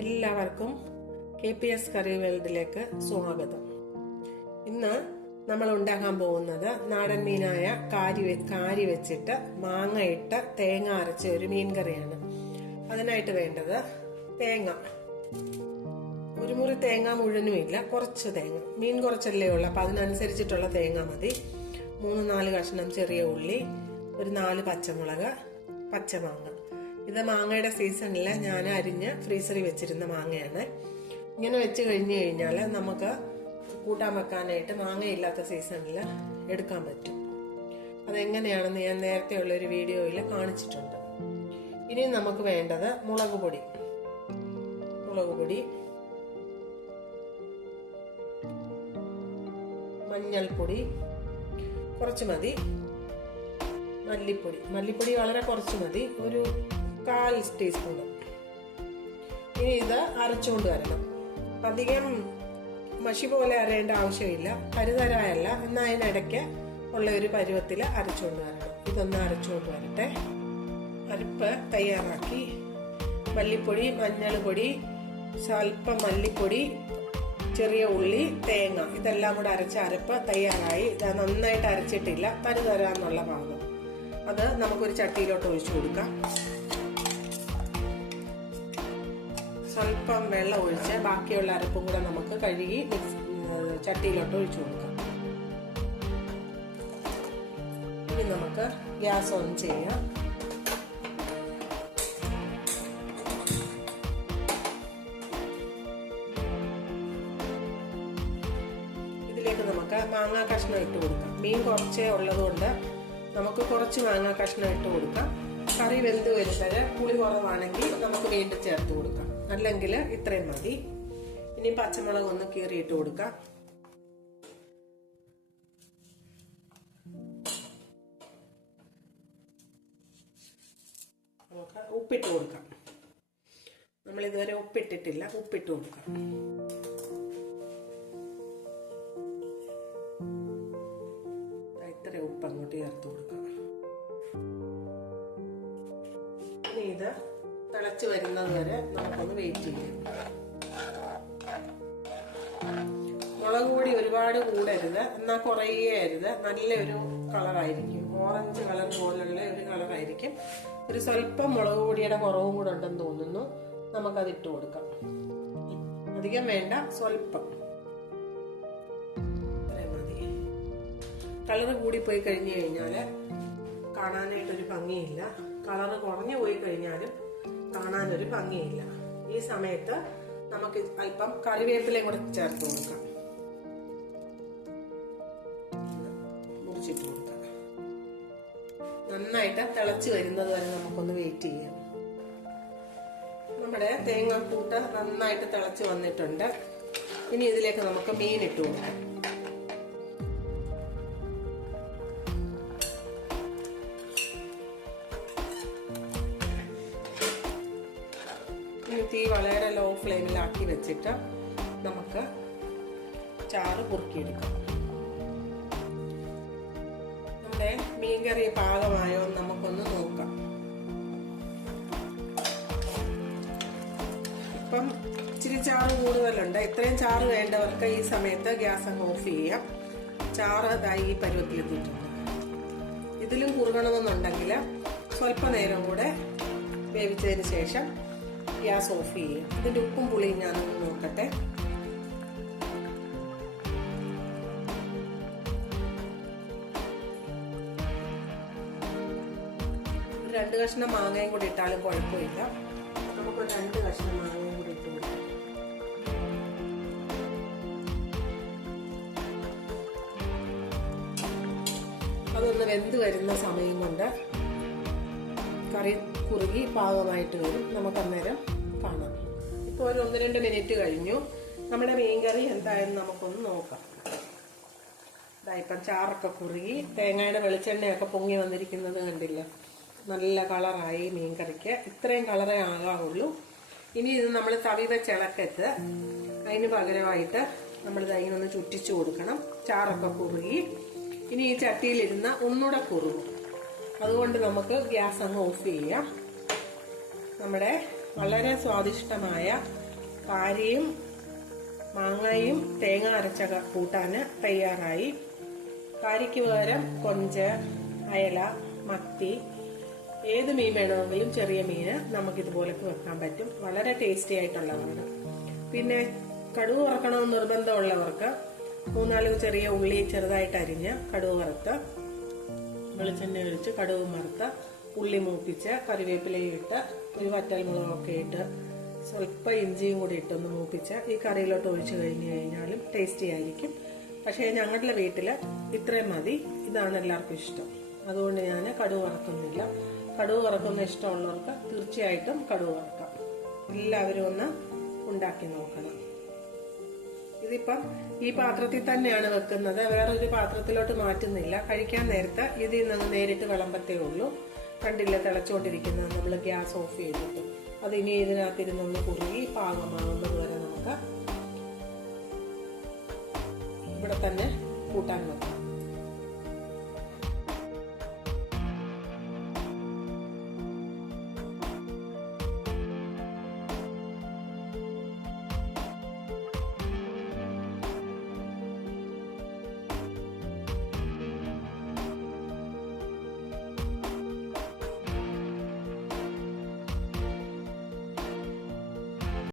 എല്ലാവർക്കും KPS കറി വേൾഡിലേക്ക് സ്വാഗതം. ഇന്ന് നമ്മൾ ഉണ്ടാക്കാൻ പോകുന്നത് നാടൻ മീനായ കാരി വെച്ചിട്ട് മാങ്ങ ഇട്ട് തേങ്ങ അരച്ച ഒരു മീൻ കറിയാണ്. അതിനായിട്ട് വേണ്ടത് തേങ്ങ, ഒരു മുറി തേങ്ങ മുഴുവനുമില്ല, കുറച്ച് തേങ്ങ. മീൻ കുറച്ചല്ലേ ഉള്ളു, അപ്പൊ അതിനനുസരിച്ചിട്ടുള്ള തേങ്ങ മതി. 3-4 കഷ്ണം ചെറിയ ഉള്ളി, ഒരു 4 പച്ചമുളക്, പച്ചമാങ്ങ. ഇത് മാങ്ങയുടെ സീസണിൽ ഞാൻ അരിഞ്ഞ് ഫ്രീസറിൽ വെച്ചിരുന്ന മാങ്ങയാണ്. ഇങ്ങനെ വെച്ച് കഴിഞ്ഞു കഴിഞ്ഞാൽ നമുക്ക് കൂട്ടാൻ വെക്കാനായിട്ട് മാങ്ങയില്ലാത്ത സീസണിൽ എടുക്കാൻ പറ്റും. അതെങ്ങനെയാണെന്ന് ഞാൻ നേരത്തെ ഉള്ള ഒരു വീഡിയോയിൽ കാണിച്ചിട്ടുണ്ട്. ഇനി നമുക്ക് വേണ്ടത് മുളക് പൊടി, മഞ്ഞൾപ്പൊടി കുറച്ച് മതി, മല്ലിപ്പൊടി വളരെ കുറച്ച് മതി, ഒരു 1/4 ടീസ്പൂൺ. ഇനി ഇത് അരച്ചുകൊണ്ട് വരണം. അധികം മഷി പോലെ അരയേണ്ട ആവശ്യമില്ല, കരുതരായല്ല, എന്നാൽ അതിനിടയ്ക്ക് ഉള്ള ഒരു പരുവത്തിൽ അരച്ചുകൊണ്ട് വരണം. ഇതൊന്ന് അരച്ചുകൊണ്ട് വരട്ടെ. അരപ്പ് തയ്യാറാക്കി മല്ലിപ്പൊടി, മഞ്ഞൾപ്പൊടി, സ്വല്പം മല്ലിപ്പൊടി, ചെറിയ ഉള്ളി, തേങ്ങ ഇതെല്ലാം കൂടെ അരച്ച അരപ്പ് തയ്യാറായി. ഇത് നന്നായിട്ട് അരച്ചിട്ടില്ല, തരുതരാന്നുള്ള ഭാഗം. അത് നമുക്കൊരു ചട്ടിയിലോട്ട് ഒഴിച്ചു കൊടുക്കാം. സ്വല്പം വെള്ളം ഒഴിച്ച് ബാക്കിയുള്ള അരപ്പും കൂടെ നമുക്ക് കഴുകി ചട്ടിയിലോട്ട് ഒഴിച്ചു കൊടുക്കാം. ഇനി നമുക്ക് ഗ്യാസ് ഓൺ ചെയ്യാം. ഇതിലേക്ക് നമുക്ക് മാങ്ങാ കഷ്ണം ഇട്ട് കൊടുക്കാം. മീൻ കുറച്ചേ ഉള്ളതുകൊണ്ട് നമുക്ക് കുറച്ച് മാങ്ങാ കഷ്ണം ഇട്ട് കൊടുക്കാം. കറി വെന്ത് വരുമ്പോൾ പുളി കുറവാണെങ്കിൽ നമുക്ക് വീണ്ടും ചേർത്ത് കൊടുക്കാം, അല്ലെങ്കിൽ ഇത്രയും മതി. ഇനി പച്ചമുളക് ഒന്ന് കീറിയിട്ട് കൊടുക്കാം. നമുക്ക് ഉപ്പിട്ട് കൊടുക്കാം. നമ്മൾ ഇതുവരെ ഉപ്പിട്ടിട്ടില്ല, ഉപ്പിട്ട് കൊടുക്കാം. ഇത്ര ഉപ്പ് അങ്ങോട്ട് ചേർത്ത് കൊടുക്കാം. ഇനി ഇത് തിളച്ച് വരുന്നത് വരെ നമുക്കൊന്ന് വെയിറ്റ് ചെയ്യാം. മുളക് പൊടി ഒരുപാട് കൂടരുത്, എന്നാൽ കുറയരുത്. നല്ലൊരു കളറായിരിക്കും, ഓറഞ്ച് കളർ പോലുള്ള ഒരു കളറായിരിക്കും. ഒരു സ്വല്പം മുളക് പൊടിയുടെ കുറവും കൂടെ ഉണ്ടെന്ന് തോന്നുന്നു. നമുക്കത് ഇട്ട് കൊടുക്കാം. അധികം വേണ്ട, സ്വല്പം. കളറ് കൂടിപ്പോയി കഴിഞ്ഞു കഴിഞ്ഞാല് കാണാനായിട്ടൊരു ഭംഗിയില്ല. കളറ് കുറഞ്ഞു പോയി കഴിഞ്ഞാലും കാണാനൊരു ഭംഗിയില്ല. ഈ സമയത്ത് നമുക്ക് അല്പം കറിവേപ്പിലയും കൂടെ ചേർത്ത് കൊടുക്കാം, മുറിച്ചിട്ട് കൊടുക്കാം. നന്നായിട്ട് തിളച്ച് വരുന്നത് വരെ നമുക്കൊന്ന് വെയിറ്റ് ചെയ്യാം. നമ്മുടെ തേങ്ങാക്കൂട്ട് നന്നായിട്ട് തിളച്ച് വന്നിട്ടുണ്ട്. ഇനി ഇതിലേക്ക് നമുക്ക് മീൻ ഇട്ട് കൊടുക്കാം. തീ വളരെ ലോ ഫ്ലെയിമിലാക്കി വെച്ചിട്ട് നമുക്ക് ചാറ് കുറുക്കിയെടുക്കാം. നമ്മുടെ മീൻകറി പാകമായോ നമുക്കൊന്ന് നോക്കാം. ഇപ്പം ഇച്ചിരി ചാറ് കൂടുതലുണ്ട്. ഇത്രയും ചാറ് വേണ്ടവർക്ക് ഈ സമയത്ത് ഗ്യാസ് അങ്ങ് ഓഫ് ചെയ്യാം. ചാറ് ഇതായി ഈ പരുവത്തിലെത്തിയിട്ടുണ്ട്. ഇതിലും കുറുകണമെന്നുണ്ടെങ്കിൽ സ്വല്പ നേരം കൂടെ വേവിച്ചതിന് ശേഷം ഗ്യാസ് ഓഫ് ചെയ്യും. ഇതിന്റെ ഉപ്പും പുളിയും ഞാനൊന്ന് നോക്കട്ടെ. ഒരു 2 കഷ്ണം മാങ്ങയും കൂടി ഇട്ടാലും കുഴപ്പമില്ല. നമുക്കൊരു 2 കഷ്ണം മാങ്ങയും കൂടി ഇട്ട് കൊടുക്കാം. അതൊന്ന് വെന്ത് വരുന്ന സമയം കൊണ്ട് കറി കുറുകി പാകമായിട്ട് വരും. നമുക്കന്നേരം കാണാം. ഇപ്പോൾ ഒരു 1-2 മിനിറ്റ് കഴിഞ്ഞു. നമ്മുടെ മീൻകറി എന്തായാലും നമുക്കൊന്ന് നോക്കാം. ഇപ്പം ചാറൊക്കെ കുറുകി തേങ്ങയുടെ വെളിച്ചെണ്ണയൊക്കെ പൊങ്ങി വന്നിരിക്കുന്നത് കണ്ടില്ല. നല്ല കളറായി മീൻകറിക്ക്. ഇത്രയും കളറേ ആകാവുള്ളൂ. ഇനി ഇത് നമ്മൾ തവി വെച്ച് ഇളക്കരുത്. അതിന് പകരമായിട്ട് നമ്മൾ ഇങ്ങനെ ഒന്ന് ചുറ്റിച്ചു കൊടുക്കണം. ചാറൊക്കെ കുറുകി ഇനി ഈ ചട്ടിയിലിരുന്ന ഒന്നുകൂടെ കുറുകും. അതുകൊണ്ട് നമുക്ക് ഗ്യാസ് അങ്ങ് ഓഫ് ചെയ്യാം. നമ്മുടെ വളരെ സ്വാദിഷ്ടമായ കാരിയും മാങ്ങയും തേങ്ങ അരച്ച കൂട്ടാന് തയ്യാറായി. കാരിക്ക് പകരം കൊഞ്ച്, അയല, മത്തി, ഏത് മീൻ വേണമെങ്കിലും ചെറിയ മീന് നമുക്കിതുപോലെ വെക്കാൻ പറ്റും. വളരെ ടേസ്റ്റി ആയിട്ടുള്ളതാണ്. പിന്നെ കടുക് വറക്കണമെന്ന് നിർബന്ധമുള്ളവർക്ക് 3-4 ചെറിയ ഉള്ളി ചെറുതായിട്ട് അരിഞ്ഞ് കടുക് വറുത്ത് വെളിച്ചെണ്ണ ഒഴിച്ച് കടുക് വറുത്ത് ഉള്ളി മൂപ്പിച്ച് കറിവേപ്പിലയും ഇട്ട് ഒരു വറ്റൽമുളകൊക്കെ ഇട്ട് സ്വല്പം ഇഞ്ചിയും കൂടി ഇട്ടൊന്ന് മൂപ്പിച്ച് ഈ കറിയിലോട്ട് ഒഴിച്ചു കഴിഞ്ഞാലും ടേസ്റ്റി ആയിരിക്കും. പക്ഷേ ഞങ്ങളുടെ വീട്ടില് ഇത്രയും മതി. ഇതാണ് എല്ലാവർക്കും ഇഷ്ടം. അതുകൊണ്ട് ഞാൻ കടുക് വറക്കുന്നില്ല. കടുക് വറക്കുന്ന ഇഷ്ടമുള്ളവർക്ക് തീർച്ചയായിട്ടും കടുക് വറക്കാം. എല്ലാവരും ഒന്ന് ഉണ്ടാക്കി നോക്കണം. ഇതിപ്പം ഈ പാത്രത്തിൽ തന്നെയാണ് വെക്കുന്നത്. വേറൊരു പാത്രത്തിലോട്ട് മാറ്റുന്നില്ല. കഴിക്കാൻ നേരത്തെ ഇതിൽ നിന്ന് നേരിട്ട് വിളമ്പത്തേ ഉള്ളൂ. കണ്ടില്ല തിളച്ചുകൊണ്ടിരിക്കുന്നത്. നമ്മൾ ഗ്യാസ് ഓഫ് ചെയ്തിട്ട് അത് ഇനി ഇതിനകത്തിരുന്നൊന്ന് കുറുകി പാകമാകുന്നത് വരെ നമുക്ക് ഇവിടെ തന്നെ കൂട്ടാൻ വെക്കാം.